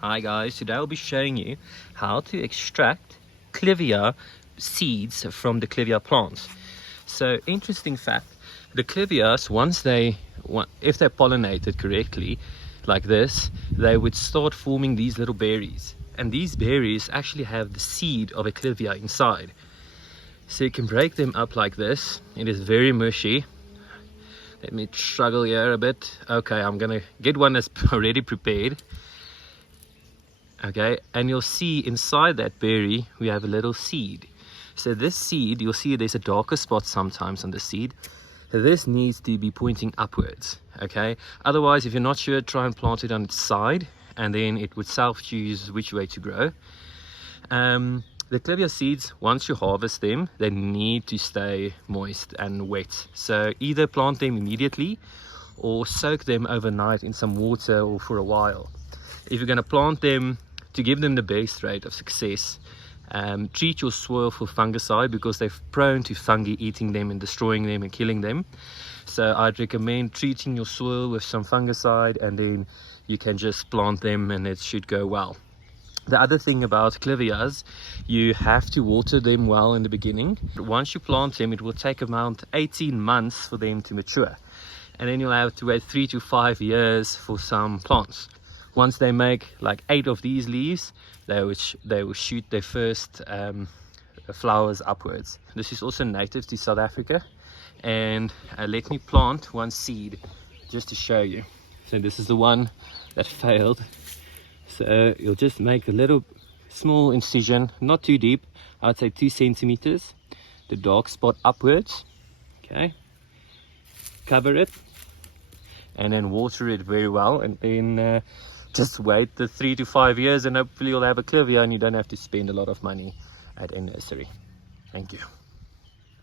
Hi guys, today I'll be showing you how to extract Clivia seeds from the Clivia plants. So interesting fact, the Clivias, if they're pollinated correctly like this, they would start forming these little berries, and these berries actually have the seed of a Clivia inside. So you can break them up like this. It is very mushy. Let me struggle here a bit. Okay, I'm gonna get one that's already prepared. Okay, and you'll see inside that berry we have a little seed. So this seed, you'll see there's a darker spot sometimes on the seed. This needs to be pointing upwards. Okay, otherwise if you're not sure, try and plant it on its side, and then it would self-choose which way to grow. The Clivia seeds, once you harvest them, they need to stay moist and wet. So either plant them immediately or soak them overnight in some water or for a while. If you're going to plant them, to give them the best rate of success, treat your soil for fungicide, because they're prone to fungi eating them and destroying them and killing them. So I'd recommend treating your soil with some fungicide, and then you can just plant them and it should go well. The other thing about Clivias, you have to water them well in the beginning. Once you plant them, it will take around 18 months for them to mature, and then you'll have to wait 3 to 5 years for some plants. Once they make like 8 of these leaves, they will shoot their first flowers upwards. This is also native to South Africa, and let me plant one seed just to show you. So this is the one that failed. So you'll just make a little small incision, not too deep, I'd say 2 centimeters, the dark spot upwards. Okay, cover it and then water it very well, and then just wait the 3 to 5 years, and hopefully you'll have a Clivia and you don't have to spend a lot of money at a nursery. Thank you.